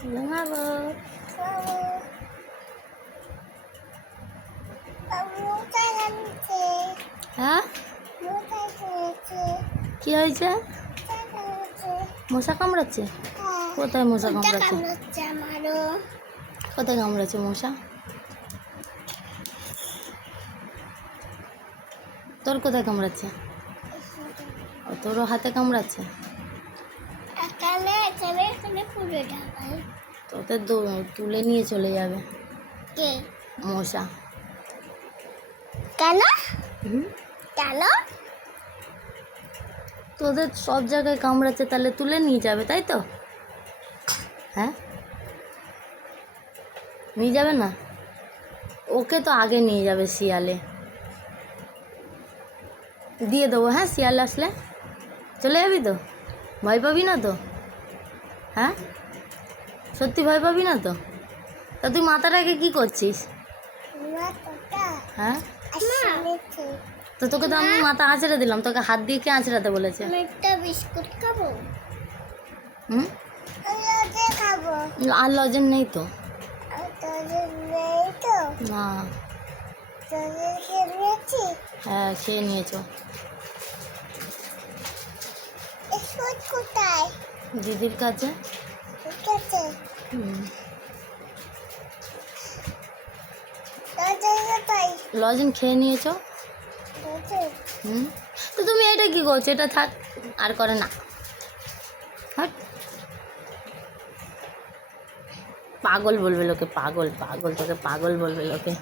ঘুমাবো। হ্যাঁ, কি হয়েছে? মশা কামড়াচ্ছে? কোথায় মশা কামড়াচ্ছে? কোথায় কামড়াচ্ছে মশা? তোর কোথায় কামড়াচ্ছে? তোরও হাতে কামড়াচ্ছে? তোদের তুলে নিয়ে চলে যাবে মশা। কেন? কেন? তোদের সব জায়গায় কামড়াচ্ছে, তাহলে তুলে নিয়ে যাবে, তাই তো? হ্যাঁ, নিয়ে যাবে না? ওকে তো আগে নিয়ে যাবে শিয়ালে, দিয়ে দেবো। হ্যাঁ, শিয়াল আসলে চলে যাবি তো? ভয় পাবি না তো? হ্যাঁ, সত্যি ভয় পাবি না তো? তা তুই মাথাটাকে কি করছিস? হ্যাঁ, তো তোকে তো আমি মাথা আঁচড়ে দিলাম, তোকে হাত দিয়ে কে আঁচড়াতে বলেছে? বিস্কুট খাবো। হুম, খাবো। আর লজেন নেই তো। না। হ্যাঁ, খেয়ে নিয়েছো। কোথায়? দিদির কাছে। লজেন খেয়ে নিয়েছো? তো তুমি এটা কি করছো? এটা থাক, আর করে না। হট, পাগল বলবে লোকে, পাগল পাগল, তোকে পাগল বলবে লোকে।